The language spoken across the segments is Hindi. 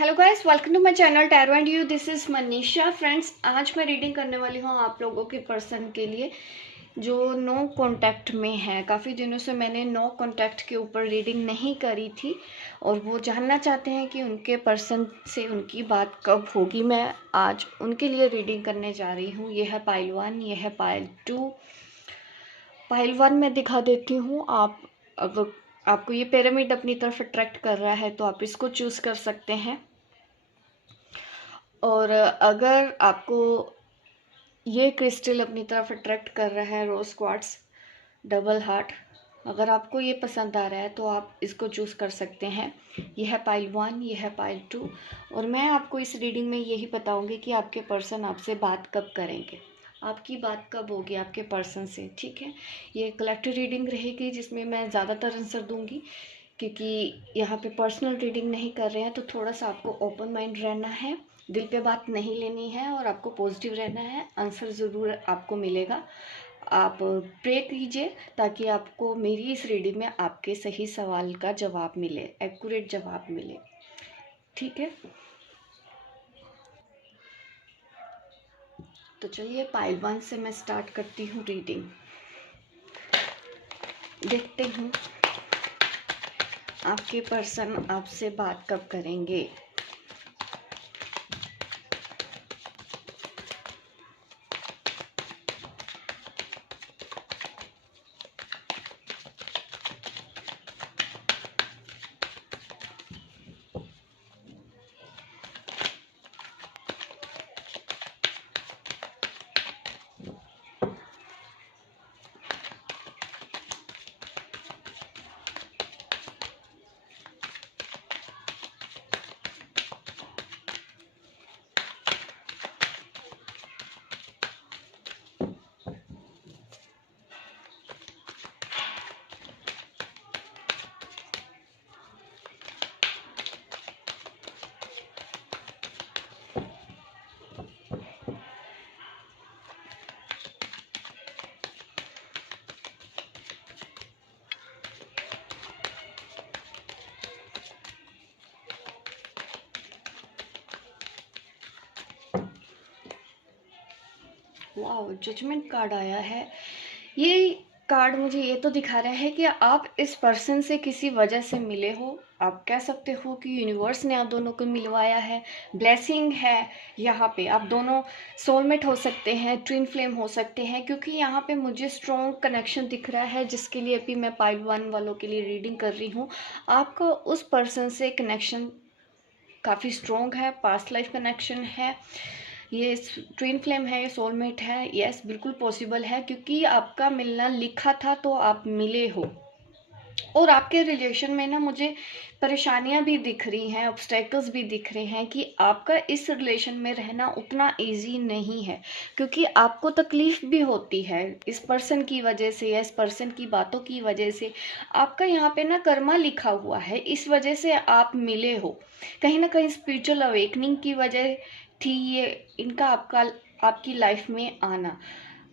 Hello guys, welcome to my channel tarot and you. This is Manisha. Friends, आज मैं रीडिंग करने वाली हूँ आप लोगों के पर्सन के लिए जो नो कांटेक्ट में है। काफ़ी दिनों से मैंने नो कांटेक्ट के ऊपर रीडिंग नहीं करी थी और वो जानना चाहते हैं कि उनके पर्सन से उनकी बात कब होगी। मैं आज उनके लिए रीडिंग करने जा रही हूँ। ये है पाइल 1, ये है पाइल 2। पाइल 1 मैं दिखा देती हूँ। आप अगर आपको ये पिरामिड अपनी तरफ अट्रैक्ट कर रहा है तो आप इसको चूज़ कर सकते हैं। और अगर आपको ये क्रिस्टल अपनी तरफ अट्रैक्ट कर रहा है, रोज क्वार्ट्स डबल हार्ट, अगर आपको ये पसंद आ रहा है तो आप इसको चूज़ कर सकते हैं। ये है पाइल 1, ये है पाइल 2। और मैं आपको इस रीडिंग में यही बताऊंगी कि आपके पर्सन आपसे बात कब करेंगे, आपकी बात कब होगी आपके पर्सन से। ठीक है, ये कलेक्टिव रीडिंग रहेगी जिसमें मैं ज़्यादातर आंसर दूंगी क्योंकि यहाँ पे पर्सनल रीडिंग नहीं कर रहे हैं। तो थोड़ा सा आपको ओपन माइंड रहना है, दिल पे बात नहीं लेनी है और आपको पॉजिटिव रहना है। आंसर ज़रूर आपको मिलेगा। आप प्रे कीजिए ताकि आपको मेरी इस रीडिंग में आपके सही सवाल का जवाब मिले, एक्यूरेट जवाब मिले। ठीक है, तो चलिए पाइल 1 से मैं स्टार्ट करती हूँ रीडिंग। देखते हूँ आपके पर्सन आपसे बात कब करेंगे। वाह, जजमेंट कार्ड आया है। ये कार्ड मुझे ये तो दिखा रहा है कि आप इस पर्सन से किसी वजह से मिले हो। आप कह सकते हो कि यूनिवर्स ने आप दोनों को मिलवाया है, ब्लेसिंग है। यहाँ पे आप दोनों सोलमेट हो सकते हैं, ट्विन फ्लेम हो सकते हैं, क्योंकि यहाँ पे मुझे स्ट्रॉन्ग कनेक्शन दिख रहा है जिसके लिए अभी मैं पाइल 1 वालों के लिए रीडिंग कर रही हूँ। आपका उस पर्सन से कनेक्शन काफ़ी स्ट्रॉन्ग है, पास्ट लाइफ कनेक्शन है, ये ट्विन फ्लेम है, ये सोलमेट है। यस, बिल्कुल पॉसिबल है क्योंकि आपका मिलना लिखा था तो आप मिले हो। और आपके रिलेशन में ना मुझे परेशानियां भी दिख रही हैं, ऑब्स्टेकल्स भी दिख रहे हैं कि आपका इस रिलेशन में रहना उतना इजी नहीं है, क्योंकि आपको तकलीफ भी होती है इस पर्सन की वजह से या इस पर्सन की बातों की वजह से। आपका यहाँ पे ना कर्मा लिखा हुआ है, इस वजह से आप मिले हो। कहीं ना कहीं स्पिरिचुअल अवेकनिंग की वजह थी ये इनका आपकी लाइफ में आना।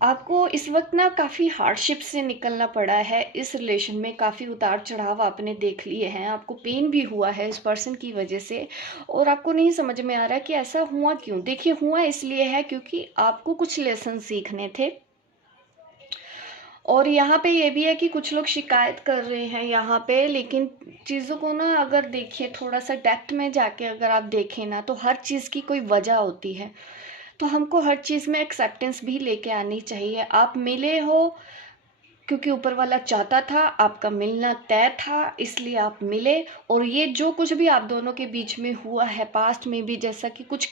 आपको इस वक्त ना काफ़ी हार्डशिप से निकलना पड़ा है इस रिलेशन में। काफ़ी उतार चढ़ाव आपने देख लिए हैं, आपको पेन भी हुआ है इस पर्सन की वजह से और आपको नहीं समझ में आ रहा कि ऐसा हुआ क्यों। देखिए, हुआ इसलिए है क्योंकि आपको कुछ लेसन सीखने थे। और यहाँ पे ये भी है कि कुछ लोग शिकायत कर रहे हैं यहाँ पे, लेकिन चीज़ों को ना अगर देखिए थोड़ा सा डेप्थ में जाके अगर आप देखें ना तो हर चीज़ की कोई वजह होती है। तो हमको हर चीज़ में एक्सेप्टेंस भी लेके आनी चाहिए। आप मिले हो क्योंकि ऊपर वाला चाहता था, आपका मिलना तय था, इसलिए आप मिले। और ये जो कुछ भी आप दोनों के बीच में हुआ है पास्ट में भी, जैसा कि कुछ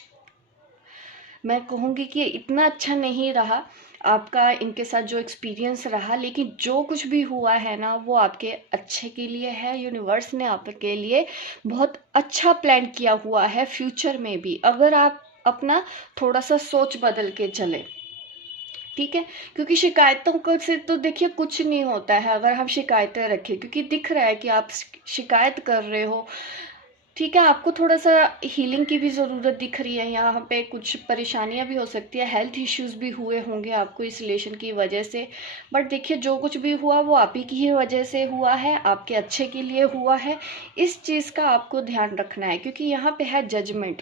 मैं कहूँगी कि इतना अच्छा नहीं रहा आपका इनके साथ जो एक्सपीरियंस रहा, लेकिन जो कुछ भी हुआ है ना वो आपके अच्छे के लिए है। यूनिवर्स ने आपके लिए बहुत अच्छा प्लान किया हुआ है फ्यूचर में भी, अगर आप अपना थोड़ा सा सोच बदल के चले। ठीक है, क्योंकि शिकायतों को से तो देखिए कुछ नहीं होता है अगर हम शिकायतें रखें, क्योंकि दिख रहा है कि आप शिकायत कर रहे हो। ठीक है, आपको थोड़ा-सा हीलिंग की भी ज़रूरत दिख रही है, यहाँ पे कुछ परेशानियाँ भी हो सकती है, हेल्थ इश्यूज़ भी हुए होंगे आपको इस रिलेशन की वजह से। बट देखिए, जो कुछ भी हुआ वो आप ही की ही वजह से हुआ है, आपके अच्छे के लिए हुआ है। इस चीज़ का आपको ध्यान रखना है, क्योंकि यहाँ पे है जजमेंट।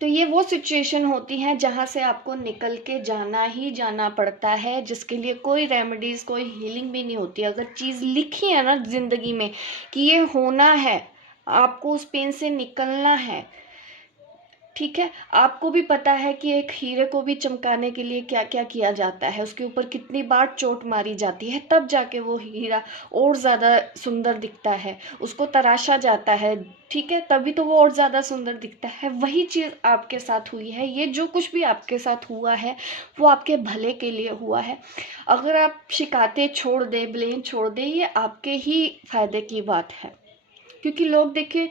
तो ये वो सिचुएशन होती है जहाँ से आपको निकल के जाना ही जाना पड़ता है, जिसके लिए कोई रेमेडीज़, कोई हीलिंग भी नहीं होती। अगर चीज़ लिखी है ना ज़िंदगी में कि ये होना है, आपको उस पेन से निकलना है, ठीक है। आपको भी पता है कि एक हीरे को भी चमकाने के लिए क्या क्या किया जाता है, उसके ऊपर कितनी बार चोट मारी जाती है, तब जाके वो हीरा और ज़्यादा सुंदर दिखता है, उसको तराशा जाता है, ठीक है, तभी तो वो और ज़्यादा सुंदर दिखता है। वही चीज़ आपके साथ हुई है। ये जो कुछ भी आपके साथ हुआ है वो आपके भले के लिए हुआ है। अगर आप शिकायतें छोड़ दें, ब्लेम छोड़ दें, ये आपके ही फायदे की बात है। क्योंकि लोग देखिए,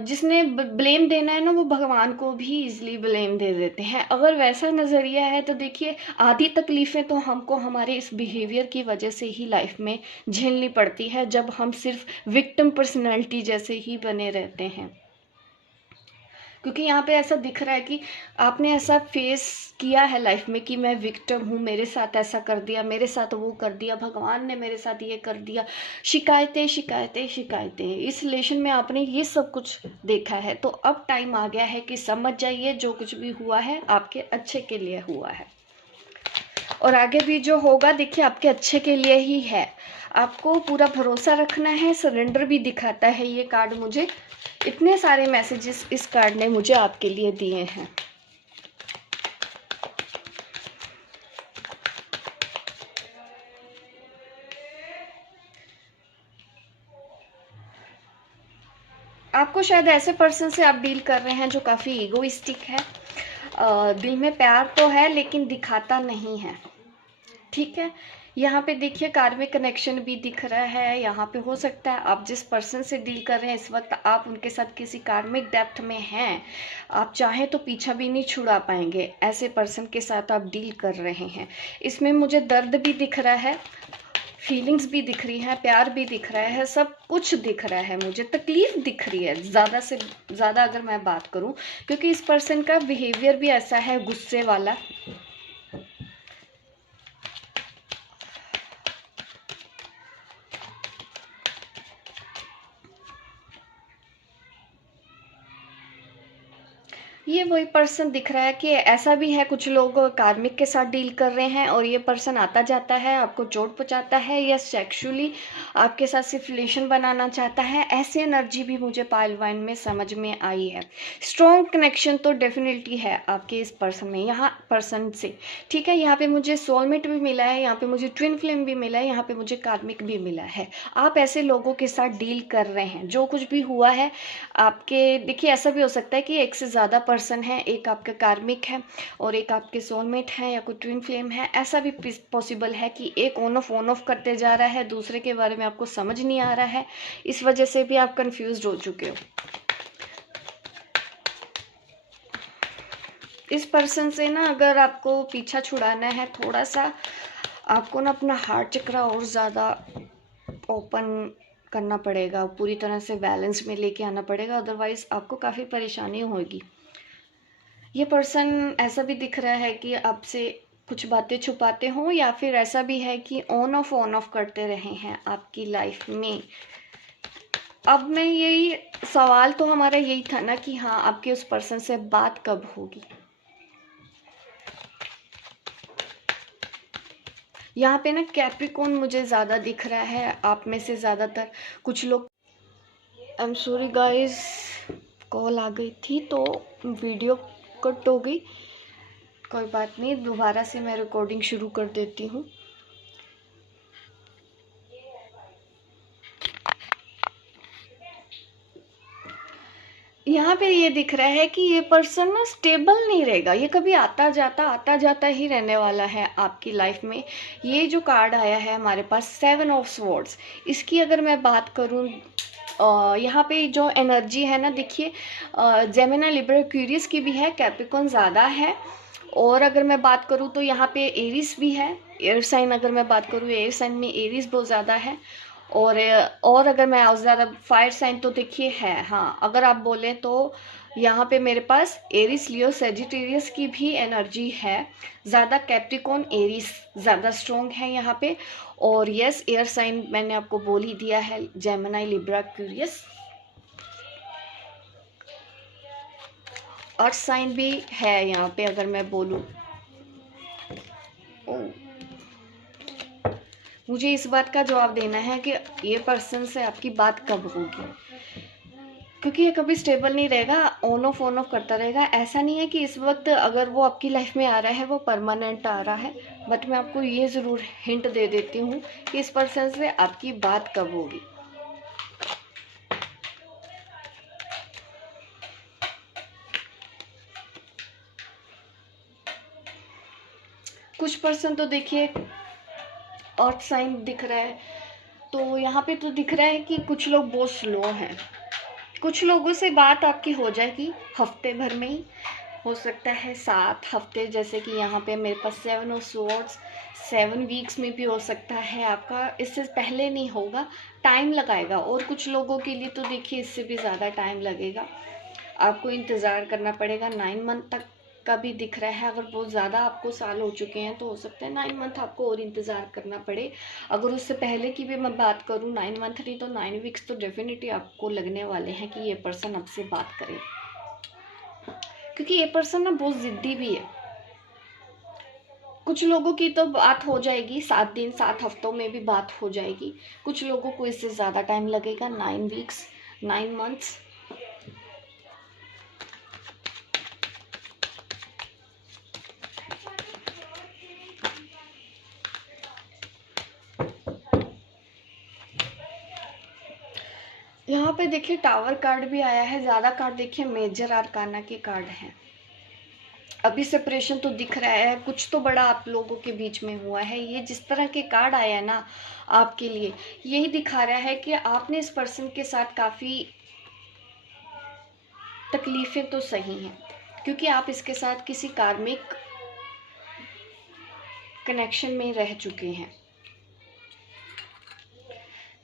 जिसने ब्लेम देना है ना, वो भगवान को भी इजीली ब्लेम दे देते हैं। अगर वैसा नज़रिया है तो देखिए, आधी तकलीफ़ें तो हमको हमारे इस बिहेवियर की वजह से ही लाइफ में झेलनी पड़ती है, जब हम सिर्फ विक्टिम पर्सनैलिटी जैसे ही बने रहते हैं। क्योंकि यहाँ पे ऐसा दिख रहा है कि आपने ऐसा फेस किया है लाइफ में कि मैं विक्टिम हूँ, मेरे साथ ऐसा कर दिया, मेरे साथ वो कर दिया, भगवान ने मेरे साथ ये कर दिया। शिकायतें शिकायतें शिकायतें, इस रिलेशन में आपने ये सब कुछ देखा है। तो अब टाइम आ गया है कि समझ जाइए, जो कुछ भी हुआ है आपके अच्छे के लिए हुआ है, और आगे भी जो होगा देखिए आपके अच्छे के लिए ही है। आपको पूरा भरोसा रखना है। सरेंडर भी दिखाता है ये कार्ड मुझे। इतने सारे मैसेजेस इस कार्ड ने मुझे आपके लिए दिए हैं। आपको शायद ऐसे पर्सन से आप डील कर रहे हैं जो काफ़ी ईगोइस्टिक है। दिल में प्यार तो है लेकिन दिखाता नहीं है, ठीक है। यहाँ पे देखिए कार्मिक कनेक्शन भी दिख रहा है। यहाँ पे हो सकता है आप जिस पर्सन से डील कर रहे हैं इस वक्त, आप उनके साथ किसी कार्मिक डेप्थ में हैं। आप चाहें तो पीछा भी नहीं छुड़ा पाएंगे, ऐसे पर्सन के साथ आप डील कर रहे हैं। इसमें मुझे दर्द भी दिख रहा है, फीलिंग्स भी दिख रही हैं, प्यार भी दिख रहा है, सब कुछ दिख रहा है। मुझे तकलीफ दिख रही है ज़्यादा से ज़्यादा अगर मैं बात करूं, क्योंकि इस पर्सन का बिहेवियर भी ऐसा है, गुस्से वाला। ये वही पर्सन दिख रहा है कि ऐसा भी है, कुछ लोग कार्मिक के साथ डील कर रहे हैं और ये पर्सन आता जाता है, आपको चोट पहुंचाता है या सेक्सुअली आपके साथ सिर्फ रिलेशन बनाना चाहता है। ऐसी एनर्जी भी मुझे पाइलवाइन में समझ में आई है। स्ट्रॉन्ग कनेक्शन तो डेफिनेटली है आपके इस पर्सन में, यहाँ पर्सन से, ठीक है। यहाँ पे मुझे सोलमेट भी मिला है, यहाँ पे मुझे ट्विन फ्लेम भी मिला है, यहाँ पे मुझे कार्मिक भी मिला है। आप ऐसे लोगों के साथ डील कर रहे हैं। जो कुछ भी हुआ है आपके, देखिए ऐसा भी हो सकता है कि एक से ज़्यादा पर्सन है, एक आपका कार्मिक है और एक आपके सोलमेट है या कोई ट्विन फ्लेम है। ऐसा भी पॉसिबल है कि एक ऑन ऑफ करते जा रहा है, दूसरे के बारे में आपको समझ नहीं आ रहा है, इस वजह से भी आप कंफ्यूज हो चुके हो। इस पर्सन से ना अगर आपको पीछा छुड़ाना है, थोड़ा सा आपको ना अपना हार्ट चक्र और ज़्यादा ओपन करना पड़ेगा, पूरी तरह से बैलेंस में लेके आना पड़ेगा, अदरवाइज आपको काफ़ी परेशानी होगी। ये पर्सन ऐसा भी दिख रहा है कि आपसे कुछ बातें छुपाते हों, या फिर ऐसा भी है कि ऑन ऑफ करते रहे हैं आपकी लाइफ में। अब मैं यही सवाल तो हमारा यही था ना कि हाँ, आपके उस पर्सन से बात कब होगी। यहाँ पे ना कैप्रिकॉर्न मुझे ज़्यादा दिख रहा है, आप में से ज़्यादातर कुछ लोग। I am sorry guys, call आ गई थी तो वीडियो कट हो गई। कोई बात नहीं, दोबारा से मैं रिकॉर्डिंग शुरू कर देती हूँ। यहाँ पे ये दिख रहा है कि ये पर्सन ना स्टेबल नहीं रहेगा, ये कभी आता जाता ही रहने वाला है आपकी लाइफ में। ये जो कार्ड आया है हमारे पास, 7 ऑफ स्वॉर्ड्स, इसकी अगर मैं बात करूँ, यहाँ पे जो एनर्जी है ना, देखिए जेमिनी, लिब्रा, एक्वेरियस की भी है, कैप्रिकॉर्न ज़्यादा है। और अगर मैं बात करूँ तो यहाँ पे एरीज भी है, एयर साइन। अगर मैं बात करूँ एयर साइन में एरीज बहुत ज़्यादा है। और अगर मैं और ज़्यादा फायर साइन तो देखिए है, हाँ अगर आप बोलें तो यहाँ पे मेरे पास एरिस लियो सेजिटेरियस की भी एनर्जी है, ज़्यादा कैप्रिकॉन एरिस ज़्यादा स्ट्रॉन्ग है यहाँ पे। और यस, एयर साइन मैंने आपको बोल ही दिया है, Gemini Libra Aquarius. Earth sign भी है यहाँ पे अगर मैं बोलूँ। मुझे इस बात का जवाब देना है कि ये पर्सन से आपकी बात कब होगी, क्योंकि ये कभी स्टेबल नहीं रहेगा, ऑन ऑफ करता रहेगा। ऐसा नहीं है कि इस वक्त अगर वो आपकी लाइफ में आ रहा है वो परमानेंट आ रहा है, बट मैं आपको ये ज़रूर हिंट दे देती हूँ कि इस पर्सन से आपकी बात कब होगी। कुछ पर्सन तो देखिए अर्थ साइन दिख रहा है, तो यहाँ पे तो दिख रहा है कि कुछ लोग बहुत स्लो हैं। कुछ लोगों से बात आपकी हो जाएगी हफ्ते भर में ही, हो सकता है 7 हफ्ते, जैसे कि यहाँ पे मेरे पास 7 ऑफ स्वॉर्ड्स 7 वीक्स में भी हो सकता है आपका, इससे पहले नहीं होगा, टाइम लगाएगा। और कुछ लोगों के लिए तो देखिए इससे भी ज़्यादा टाइम लगेगा, आपको इंतज़ार करना पड़ेगा। 9 मंथ तक का भी दिख रहा है। अगर बहुत ज़्यादा आपको साल हो चुके हैं तो हो सकता है 9 मंथ आपको और इंतज़ार करना पड़े। अगर उससे पहले की भी मैं बात करूँ, 9 मंथ नहीं तो 9 वीक्स तो डेफिनेटली आपको लगने वाले हैं कि ये पर्सन आपसे बात करे, क्योंकि ये पर्सन ना बहुत ज़िद्दी भी है। कुछ लोगों की तो बात हो जाएगी 7 दिन 7 हफ्तों में भी बात हो जाएगी, कुछ लोगों को इससे ज़्यादा टाइम लगेगा, 9 वीक्स 9 मंथ्स। यहाँ पे देखिए टावर कार्ड भी आया है, ज़्यादा कार्ड देखिए मेजर आर्काना के कार्ड हैं। अभी सेपरेशन तो दिख रहा है, कुछ तो बड़ा आप लोगों के बीच में हुआ है। ये जिस तरह के कार्ड आया है ना आपके लिए, यही दिखा रहा है कि आपने इस पर्सन के साथ काफ़ी तकलीफ़ें तो सही हैं, क्योंकि आप इसके साथ किसी कार्मिक कनेक्शन में रह चुके हैं।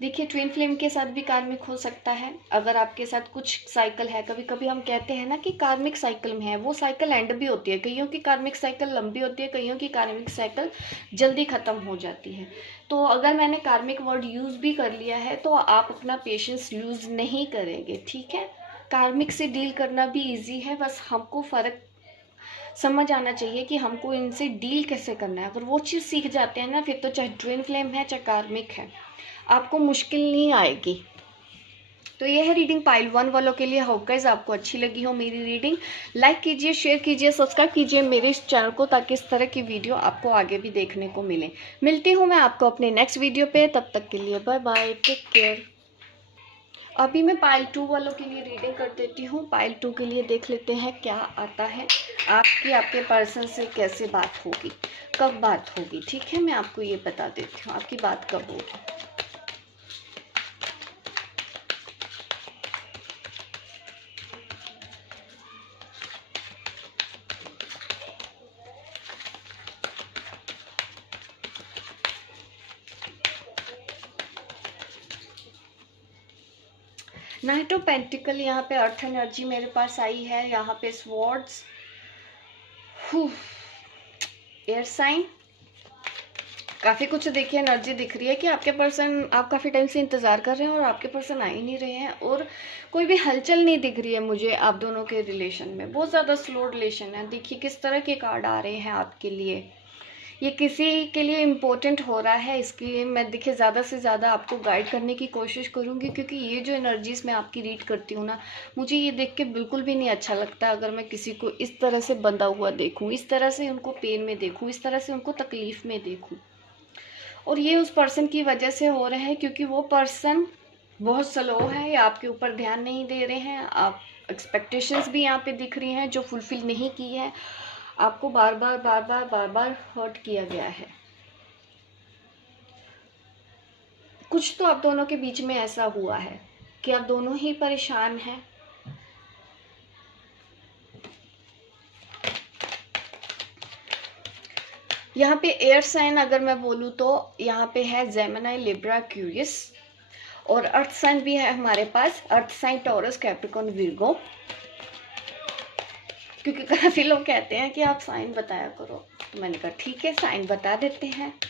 देखिए ट्विन फ्लेम के साथ भी कार्मिक हो सकता है। अगर आपके साथ कुछ साइकिल है, कभी कभी हम कहते हैं ना कि कार्मिक साइकिल में है, वो साइकिल एंड भी होती है। कईयों की कार्मिक साइकिल लंबी होती है, कईयों की कार्मिक साइकिल जल्दी ख़त्म हो जाती है। तो अगर मैंने कार्मिक वर्ड यूज़ भी कर लिया है तो आप अपना पेशेंस लूज़ नहीं करेंगे, ठीक है। कार्मिक से डील करना भी ईजी है, बस हमको फ़र्क समझ आना चाहिए कि हमको इनसे डील कैसे करना है। अगर वो चीज़ सीख जाते हैं ना, फिर तो चाहे ट्विन फ्लेम है चाहे कार्मिक है, आपको मुश्किल नहीं आएगी। तो ये है रीडिंग पाइल 1 वालों के लिए। होप गाइस आपको अच्छी लगी हो मेरी रीडिंग। लाइक कीजिए, शेयर कीजिए, सब्सक्राइब कीजिए मेरे इस चैनल को, ताकि इस तरह की वीडियो आपको आगे भी देखने को मिले। मिलती हूँ मैं आपको अपने नेक्स्ट वीडियो पे, तब तक के लिए बाय बाय, टेक केयर। अभी मैं पाइल 2 वालों के लिए रीडिंग कर देती हूँ। पाइल 2 के लिए देख लेते हैं क्या आता है। आपके पर्सन से कैसे बात होगी, कब बात होगी, ठीक है। मैं आपको ये बता देती हूँ आपकी बात कब होगी। नाइट ऑफ पेंटिकल, यहाँ पे अर्थ एनर्जी मेरे पास आई है। यहाँ पे स्वॉर्ड्स, एयर साइन, काफ़ी कुछ देखिए एनर्जी दिख रही है कि आपके पर्सन, आप काफ़ी टाइम से इंतज़ार कर रहे हैं और आपके पर्सन आ ही नहीं रहे हैं, और कोई भी हलचल नहीं दिख रही है मुझे आप दोनों के रिलेशन में। बहुत ज़्यादा स्लो रिलेशन है। देखिए किस तरह के कार्ड आ रहे हैं आपके लिए, ये किसी के लिए इम्पोर्टेंट हो रहा है। इसके लिए मैं देखिए ज़्यादा से ज़्यादा आपको गाइड करने की कोशिश करूँगी, क्योंकि ये जो एनर्जीज़ मैं आपकी रीड करती हूँ ना, मुझे ये देख के बिल्कुल भी नहीं अच्छा लगता अगर मैं किसी को इस तरह से बंधा हुआ देखूँ, इस तरह से उनको पेन में देखूँ, इस तरह से उनको तकलीफ़ में देखूँ। और ये उस पर्सन की वजह से हो रहा है, क्योंकि वो पर्सन बहुत स्लो है या आपके ऊपर ध्यान नहीं दे रहे हैं। आप एक्सपेक्टेशंस भी यहाँ पे दिख रही हैं जो फुलफिल नहीं की है, आपको बार बार हर्ट किया गया है। कुछ तो आप दोनों के बीच में ऐसा हुआ है कि आप दोनों ही परेशान हैं। यहाँ पे एयर साइन अगर मैं बोलूँ तो यहाँ पे है जेमिनी लिब्रा एक्वेरियस। और अर्थ साइन भी है हमारे पास, earth sign Taurus, Capricorn, Virgo. क्योंकि काफ़ी लोग कहते हैं कि आप साइन बताया करो, तो मैंने कहा ठीक है साइन बता देते हैं।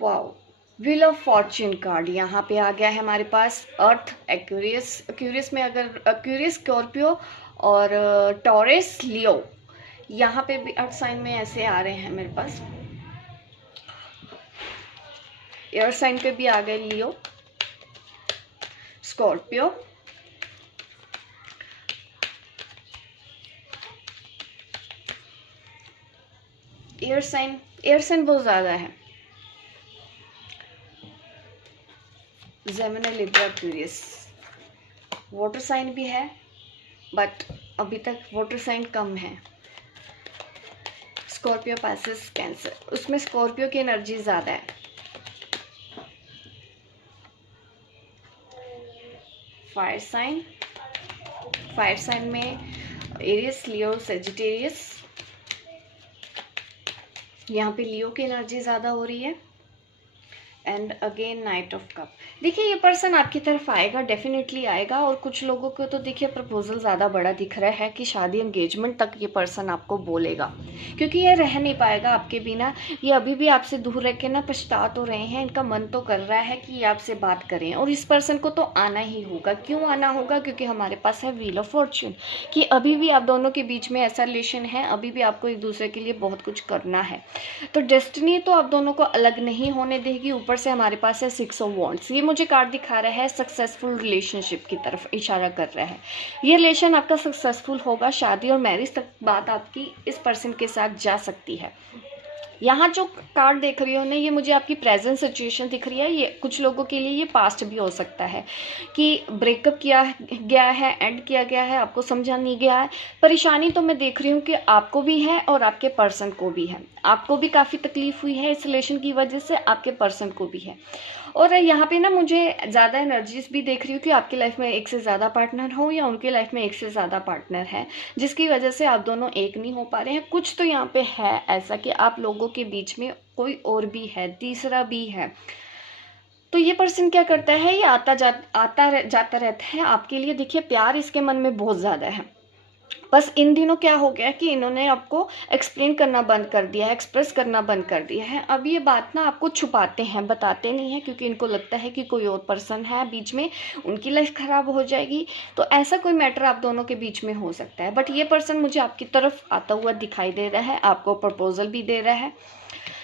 Wow, wheel of Fortune card यहाँ पे आ गया है हमारे पास। अर्थ, एक्वेरियस, एक्वेरियस में अगर एक्वेरियस, स्कॉर्पियो और टॉरस, लियो, यहाँ पे भी अर्थ साइन में ऐसे आ रहे हैं मेरे पास। एयर साइन पे भी आ गए लियो, स्कॉर्पियो, एयर साइन बहुत ज़्यादा है, Gemini, Libra, Aquarius. Water sign भी है बट अभी तक वाटर साइन कम है। स्कॉर्पियो, पैसेस, कैंसर, उसमें स्कॉर्पियो की एनर्जी ज़्यादा है। फायर साइन में एरियस, लियो, सेजिटेरियस। यहाँ पे लियो की एनर्जी ज़्यादा हो रही है। And again knight of cup. देखिए ये पर्सन आपकी तरफ आएगा, डेफिनेटली आएगा। और कुछ लोगों को तो देखिए प्रपोजल ज़्यादा बड़ा दिख रहा है कि शादी एंगेजमेंट तक ये पर्सन आपको बोलेगा, क्योंकि ये रह नहीं पाएगा आपके बिना। ये अभी भी आपसे दूर रह के ना पछता तो रहे हैं, इनका मन तो कर रहा है कि ये आपसे बात करें। और इस पर्सन को तो आना ही होगा। क्यों आना होगा? क्योंकि हमारे पास है व्हील ऑफ फॉर्च्यून, कि अभी भी आप दोनों के बीच में ऐसा रिलेशन है, अभी भी आपको एक दूसरे के लिए बहुत कुछ करना है। तो डेस्टिनी तो आप दोनों को अलग नहीं होने देगी। ऊपर से हमारे पास है 6 ऑफ वॉन्ड्स। ये मुझे कार्ड दिखा रहा है सक्सेसफुल रिलेशनशिप की तरफ इशारा कर रहा है। ये रिलेशन आपका सक्सेसफुल होगा, शादी और मैरिज तक बात आपकी इस पर्सन के साथ जा सकती है। यहाँ जो कार्ड देख रही हो ना, ये मुझे आपकी प्रेजेंट सिचुएशन दिख रही है। ये कुछ लोगों के लिए ये पास्ट भी हो सकता है कि ब्रेकअप किया गया है, एंड किया गया है, आपको समझा नहीं गया है। परेशानी तो मैं देख रही हूँ कि आपको भी है और आपके पर्सन को भी है। आपको भी काफ़ी तकलीफ हुई है इस रिलेशन की वजह से, आपके पर्सन को भी है। और यहाँ पे ना मुझे ज़्यादा एनर्जीज भी देख रही हूँ कि आपकी लाइफ में एक से ज़्यादा पार्टनर हो या उनकी लाइफ में एक से ज़्यादा पार्टनर है, जिसकी वजह से आप दोनों एक नहीं हो पा रहे हैं। कुछ तो यहाँ पे है ऐसा कि आप लोगों के बीच में कोई और भी है, तीसरा भी है। तो ये पर्सन क्या करता है, ये आता जाता रहता है आपके लिए। देखिए प्यार इसके मन में बहुत ज़्यादा है। बस इन दिनों क्या हो गया कि इन्होंने आपको एक्सप्लेन करना बंद कर दिया है, एक्सप्रेस करना बंद कर दिया है। अब ये बात ना आपको छुपाते हैं, बताते नहीं हैं, क्योंकि इनको लगता है कि कोई और पर्सन है बीच में, उनकी लाइफ ख़राब हो जाएगी। तो ऐसा कोई मैटर आप दोनों के बीच में हो सकता है। बट ये पर्सन मुझे आपकी तरफ आता हुआ दिखाई दे रहा है, आपको प्रपोजल भी दे रहा है।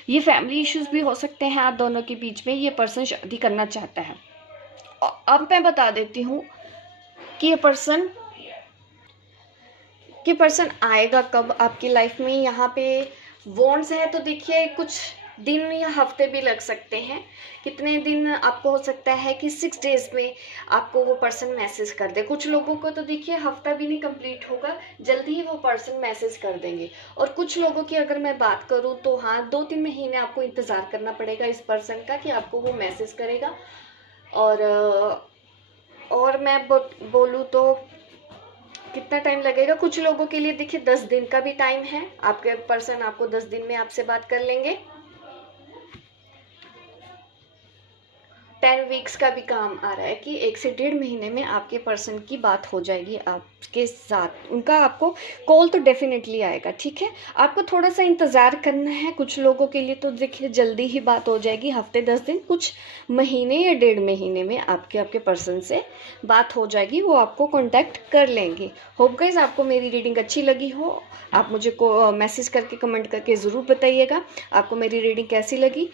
ये फैमिली इश्यूज़ भी हो सकते हैं आप दोनों के बीच में। ये पर्सन शादी करना चाहता है। अब मैं बता देती हूँ कि ये पर्सन आएगा कब आपकी लाइफ में। यहाँ पे वॉन्ड्स है तो देखिए कुछ दिन या हफ्ते भी लग सकते हैं। कितने दिन आपको हो सकता है कि 6 डेज में आपको वो पर्सन मैसेज कर दे। कुछ लोगों को तो देखिए हफ्ता भी नहीं कंप्लीट होगा, जल्दी ही वो पर्सन मैसेज कर देंगे। और कुछ लोगों की अगर मैं बात करूँ तो हाँ, 2-3 महीने आपको इंतज़ार करना पड़ेगा इस पर्सन का कि आपको वो मैसेज करेगा। और मैं बोलूँ तो कितना टाइम लगेगा, कुछ लोगों के लिए देखिए 10 दिन का भी टाइम है। आपके पर्सन आपको 10 दिन में आपसे बात कर लेंगे। 10 वीक्स का भी काम आ रहा है कि 1 से 1.5 महीने में आपके पर्सन की बात हो जाएगी आपके साथ। उनका आपको कॉल तो डेफिनेटली आएगा, ठीक है। आपको थोड़ा सा इंतज़ार करना है। कुछ लोगों के लिए तो देखिए जल्दी ही बात हो जाएगी, हफ्ते 10 दिन, कुछ महीने या 1.5 महीने में आपके पर्सन से बात हो जाएगी, वो आपको कॉन्टैक्ट कर लेंगे। होप गाइस आपको मेरी रीडिंग अच्छी लगी हो। आप मुझे मैसेज करके, कमेंट करके ज़रूर बताइएगा आपको मेरी रीडिंग कैसी लगी।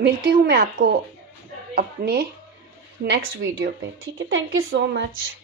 मिलती हूँ मैं आपको अपने नेक्स्ट वीडियो पे, ठीक है। Thank you so much.